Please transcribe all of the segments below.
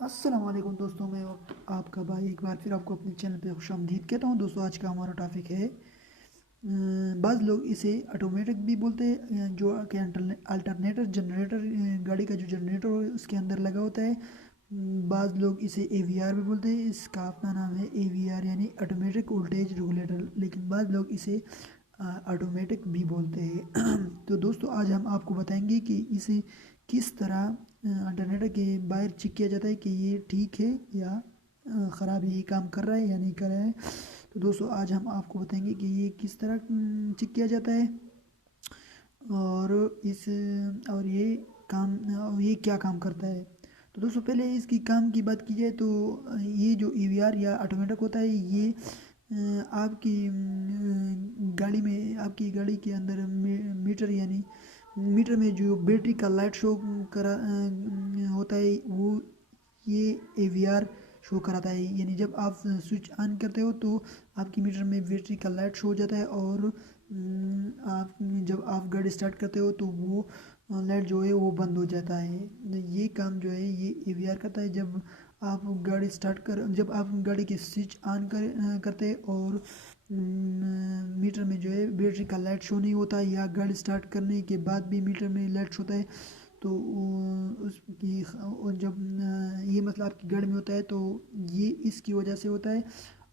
السلام علیکم دوستوں، میں آپ کا بھائی ایک بار پھر آپ کو اپنے چینل پہ خوش آمدید کہتا ہوں۔ دوستوں، آج کا ہمارا ٹاپک ہے بعض لوگ اسے آٹومیٹک بھی بولتے ہیں، جو کہ الٹرنیٹر جنریٹر، گاڑی کا جو جنریٹر اس کے اندر لگا ہوتا ہے۔ بعض لوگ اسے اے وی آر بھی بولتے ہیں، اس کا اپنا نام ہے اے وی آر یعنی آٹومیٹک وولٹیج ریگولیٹر، لیکن بعض لوگ اسے آٹومیٹک بھی بولتے ہیں۔ تو دوستوں، آج ہم آپ کو بتائیں گے کہ اسے کس طرح الٹرنیٹر کے باہر چیک کیا جاتا ہے کہ یہ ٹھیک ہے یا خراب، یہ کام کر رہا ہے یا نہیں کر رہا ہے۔ تو دوستوں، آج ہم آپ کو بتائیں گے کہ یہ کس طرح چیک کیا جاتا ہے اور یہ کیا کام کرتا ہے۔ تو دوستوں، پہلے اس کی کام کی بات کی جائے تو یہ جو ای وی آر یا آٹومیٹک ہوتا ہے، یہ آپ کی گاڑی کے اندر میٹر میں جو بیٹری کا لائٹ شو ہوتا ہے، وہ یہ اے وی آر شو کراتا ہے۔ یعنی جب آپ سوئچ آن کرتے ہو تو آپ کی میٹر میں بیٹری کا لائٹ شو ہو جاتا ہے، اور جب آپ گاڑی سٹارٹ کرتے ہو تو وہ لائٹ جو ہے وہ بند ہو جاتا ہے۔ یہ کام جو ہے یہ اے وی آر کرتا ہے۔ جب آپ گاڑی کی سوئچ آن کرتے اور میٹر میں جو ہے بیٹری کا لائٹ شو نہیں ہوتا، یا گاڑی سٹارٹ کرنے کے بعد بھی میٹر میں لائٹ شو ہوتا ہے، تو جب یہ مسئلہ آپ کی گاڑی میں ہوتا ہے تو یہ اس کی وجہ سے ہوتا ہے۔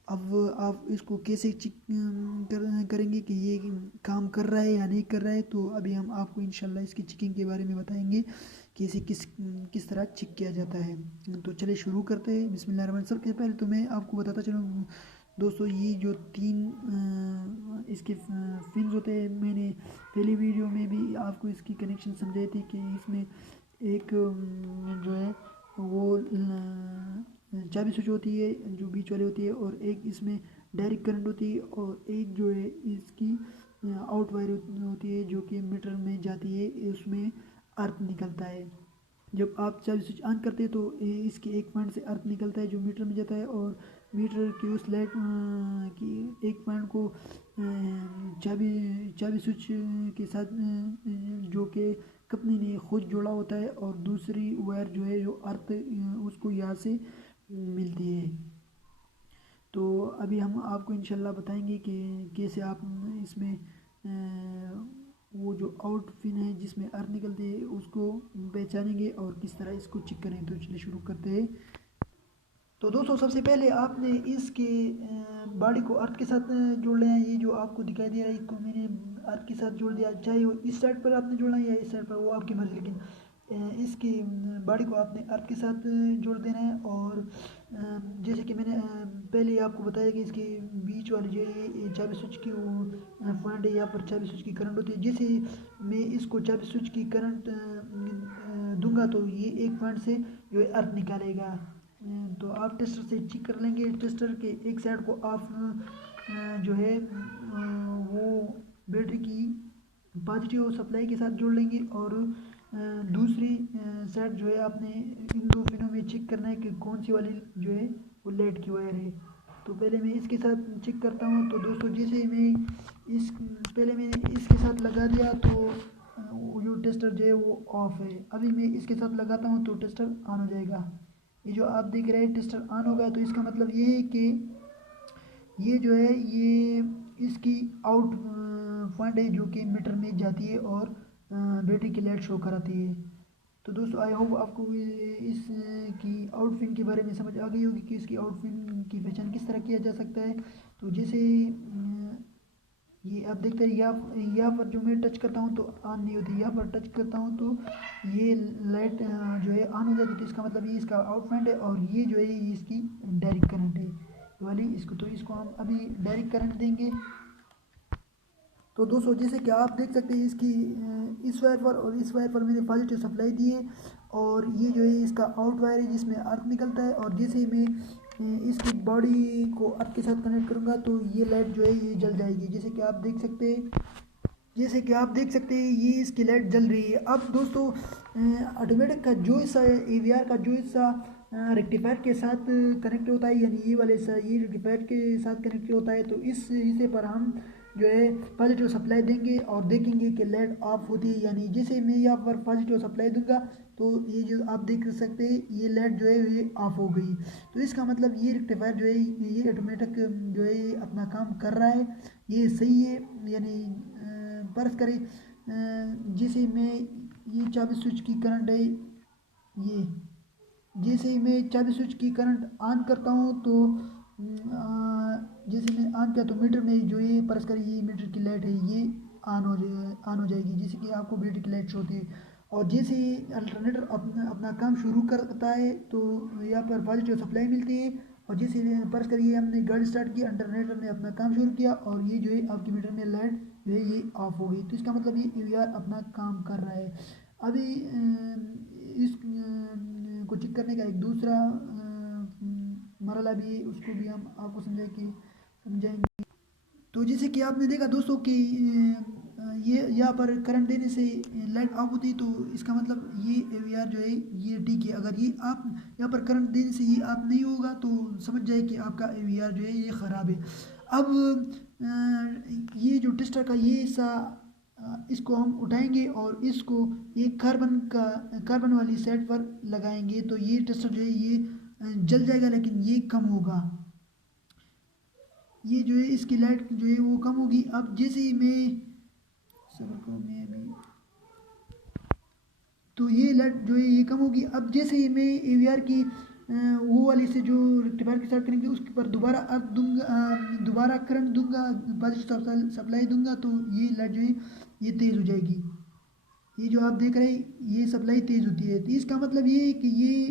اب آپ اس کو کیسے چیک کریں گے کہ یہ کام کر رہا ہے یا نہیں کر رہا ہے، تو ابھی ہم آپ کو انشاءاللہ اس کی چیکنگ کے بارے میں بتائیں گے کہ اسے کس طرح چیک کیا جاتا ہے۔ تو چلے شروع کرتے ہیں۔ بسم اللہ الرحمن الرحیم۔ سب سے پہلے تو میں آپ کو بتاتا چلوں دوستو، یہ جو 3 اس کے فنز ہوتے ہیں، میں نے پہلی ویڈیو میں بھی آپ کو اس کی کنیکشن سمجھائی تھی کہ اس میں ایک جو ہے وہ چابی سوئچ ہوتی ہے جو بیچ والی ہوتی ہے، اور ایک اس میں ڈائریکٹ کرنٹ ہوتی ہے، اور ایک جو ہے اس کی آؤٹ وائر ہوتی ہے جو کہ میٹر میں جاتی ہے، اس میں ارتھ نکلتا ہے۔ جب آپ چابی سوئچ آن کرتے ہیں تو اس کے ایک پوائنٹ سے ارتھ نکلتا ہے جو میٹر میں جاتا ہے، اور میٹر کی اس لائٹ کی ایک پوائنٹ کو چابی سوئچ کے ساتھ جو کہ کمپنی نے خود جوڑا ہوتا ہے، اور دوسری وائر جو ہے جو ارتھ اس کو یہاں سے ملتی ہے۔ تو ابھی ہم آپ کو انشاءاللہ بتائیں گے کہ کیسے آپ اس میں وہ جو آؤٹ پن ہے جس میں ارتھ نکلتی ہے اس کو پہچانیں گے، اور کس طرح اس کو چیک کریں۔ تو چلیے شروع کرتے ہیں۔ تو دوستو، سب سے پہلے آپ نے اس کے باڈی کو ارتھ کے ساتھ جوڑ لیا ہے۔ یہ جو آپ کو دکھائی دے رہا ہے، اس کو میں نے ارتھ کے ساتھ جوڑ دیا، چاہے وہ اس سائڈ پر آپ نے جوڑنا ہے یا اس سائڈ پر، وہ آپ کی مرضی، لیکن اس کی باڈی کو آپ نے ارتھ کے ساتھ جوڑ دینا ہے۔ اور جیسے کہ میں نے پہلے آپ کو بتایا کہ اس کی بیچ والی جو ہے یہ چابی سوئچ کی وہ پوائنٹ ہے، یہاں پر چابی سوئچ کی کرنٹ ہوتی ہے۔ جیسے میں اس کو چابی سوئچ کی کرنٹ دوں گا تو یہ ایک پوائنٹ سے جو ہے ارتھ نکالے گا۔ تو آپ ٹیسٹر سے چیک کر لیں گے۔ ٹیسٹر کے ایک سائڈ کو آپ جو ہے وہ بیٹری کی پازیٹیو سپلائی کے ساتھ جوڑ لیں گے، اور دوسری سائڈ جو ہے آپ نے ان دو پنوں میں چیک کرنا ہے کہ کون سی والی جو ہے وہ لائٹ کی وائر ہے۔ تو پہلے میں اس کے ساتھ چیک کرتا ہوں۔ تو دوستو، جیسے میں پہلے میں نے اس کے ساتھ لگا دیا تو جو ٹیسٹر جو ہے وہ آف ہے۔ ابھی میں اس کے ساتھ لگاتا ہوں تو ٹیسٹر آن ہو جائے گا۔ یہ جو آپ دیکھ رہے ہیں ٹیسٹر آن ہوگا، تو اس کا مطلب یہ ہے کہ یہ جو ہے یہ اس کی آؤٹ پوائنٹ ہے جو کہ میٹر میں جاتی ہے اور بیٹری کی لائٹ شو کراتی ہے۔ تو دوستو، آئی ہوپ آپ کو اس کی آؤٹ پن کے بارے میں سمجھ آ گئی ہوگی کہ اس کی آؤٹ پن کی پہچان کس طرح کیا جا سکتا ہے۔ تو جیسے یہ آپ دیکھتے ہیں یہاں پر جو میں ٹچ کرتا ہوں تو آن نہیں ہوتی، یہاں پر ٹچ کرتا ہوں تو یہ لائٹ جو ہے آن ہو جاتی ہے۔ تو اس کا مطلب یہ اس کا آؤٹ پوائنٹ ہے، اور یہ جو ہے یہ اس کی ڈائریکٹ کرنٹ ہے والی۔ اس کو ہم ابھی ڈائریکٹ کرنٹ دیں گے۔ تو دوستو، جیسے کہ آپ دیکھ سکتے ہیں اس وائر پر اور اس وائر پر میں نے پازیٹیو سپلائی دی ہے، اور یہ جو ہے اس کا آؤٹ وائر ہے جس میں ارتھ نکلتا ہے، اور جیسے ہی میں اس کی باڈی کو ارتھ کے ساتھ کنیکٹ کروں گا تو یہ لائٹ جو ہے یہ جل جائے گی۔ جیسے کہ آپ دیکھ سکتے ہیں یہ اس کی لائٹ جل رہی ہے۔ اب دوستو، آٹومیٹک کا جو حصہ ہے، اے وی آر کا جو حصہ ریکٹیفائر کے ساتھ کنیکٹ ہوتا ہے، یعنی یہ والے حصہ یہ ریکٹیفائر کے ساتھ کنیکٹ ہوتا ہے، تو اس حصے پر ہم جو ہے پازیٹیو سپلائی دیں گے اور دیکھیں گے کہ لائٹ آف ہوتی ہے یعنی جیسے میں یہاں پر پازیٹیو سپلائی دوں گا تو یہ جو آپ دیکھ سکتے ہیں یہ لائٹ جو ہے یہ آف ہو گئی. تو اس کا مطلب یہ ریکٹیفائر جو ہے یہ آٹومیٹک جو ہے اپنا کام کر رہا ہے, یہ صحیح ہے. یعنی فرض کریں جیسے میں یہ چابی سوئچ کی کرنٹ ہے, یہ جیسے ہی میں چابی سوئچ کی کرنٹ آن کرتا ہوں تو جیسے میں آن کیا تو میٹر میں جو یہ فرض کریں یہ میٹر کی لائٹ ہے یہ آن ہو جائے گی, جیسے کہ آپ کو میٹر کی لائٹ شو ہوتی ہے. اور جیسے ہی الٹرنیٹر اپنا کام شروع کرتا ہے تو یہاں پر پازیٹیو سپلائی ملتی ہے. اور جیسے فرض کریے ہم نے گاڑی اسٹارٹ کی, الٹرنیٹر نے اپنا کام شروع کیا اور یہ جو ہے آپ کی میٹر میں لائٹ جو ہے یہ آف ہو گئی. تو اس کا مطلب یہ AVR اپنا کام کر رہا ہے. ابھی اس کو چیک کرنے کا ایک دوسرا مرحلہ بھی ہے, اس کو بھی ہم آپ کو سمجھائیں گے. تو جیسے کہ آپ نے دیکھا دوستوں کہ یہ یہاں پر کرنٹ دینے سے لائٹ آف ہوتی ہے, تو اس کا مطلب یہ AVR جو ہے یہ ٹھیک ہے. اگر یہ آپ یہاں پر کرنٹ دینے سے یہ آپ نہیں ہوگا تو سمجھ جائے کہ آپ کا AVR جو ہے یہ خراب ہے. اب یہ جو ٹیسٹر کا یہ حصہ اس کو ہم اٹھائیں گے اور اس کو یہ کاربن والی سائڈ پر لگائیں گے تو یہ ٹیسٹر جو ہے یہ جل جائے گا لیکن یہ کم ہوگا. یہ جو ہے اس کی لائٹ جو ہے وہ کم ہوگی. اب جیسے ہی تو یہ لائٹ جو ہے یہ کم ہوگی. اب جیسے ہی میں AVR کی وہ والی سے جو ریکٹیفائر کے ساتھ کریں گے اس کے پر دوبارہ کرنٹ دوں گا, پازیٹیو سپلائی دوں گا تو یہ لائٹ جو ہے یہ تیز ہو جائے گی. یہ جو آپ دیکھ رہے ہیں یہ سپلائی تیز ہوتی ہے. تو اس کا مطلب یہ ہے کہ یہ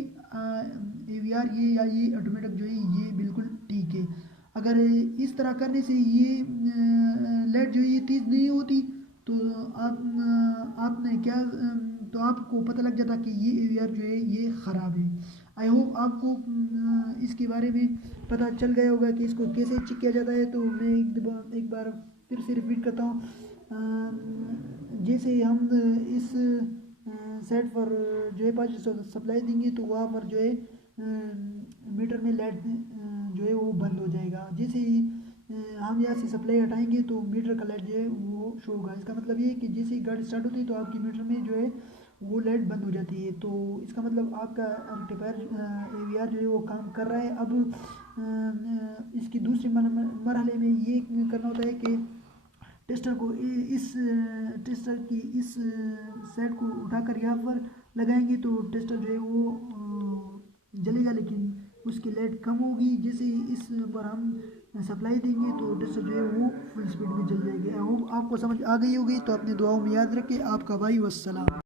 AVR یہ آٹومیٹک جو ہے یہ بالکل ٹھیک ہے. اگر اس طرح کرنے سے یہ لائٹ جو ہے یہ تیز نہیں ہوتی تو آپ نے کیا تو آپ کو پتہ لگ جاتا کہ یہ AVR جو ہے یہ خراب ہے. آئی ہوپ آپ کو اس کے بارے میں پتہ چل گیا ہوگا کہ اس کو کیسے چیک کیا جاتا ہے. تو میں ایک بار پھر سے ریپیٹ کرتا ہوں. جیسے ہم اس سائٹ پر جو ہے پازیٹیو سپلائی دیں گے تو وہاں پر جو ہے میٹر میں لائٹ جو ہے وہ بند ہو جائے گا. جیسے ہی ہم یہاں سے سپلائی ہٹائیں گے تو میٹر کا لائٹ جو ہے وہ شو ہوگا. اس کا مطلب یہ ہے کہ جیسے ہی گاڑی اسٹارٹ ہوتی ہے تو آپ کی میٹر میں جو ہے وہ لائٹ بند ہو جاتی ہے. تو اس کا مطلب آپ کا ریکٹیفائر AVR جو ہے وہ کام کر رہا ہے. اب اس کی دوسری مرحلے میں یہ کرنا ہوتا ہے کہ ٹیسٹر کو ٹیسٹر کی اس سائڈ کو اٹھا کر یہاں پر لگائیں گے تو ٹیسٹر جو ہے وہ جلے گا لیکن اس کی لائٹ کم ہوگی. جیسے اس پر ہم سپلائی دیں گے تو ٹیسٹر جو ہے وہ فل اسپیڈ میں جل جائے گی. آپ کو سمجھ آ گئی ہوگی. تو اپنے دعاؤں میں یاد رکھیں. آپ کا بھائی والسلام.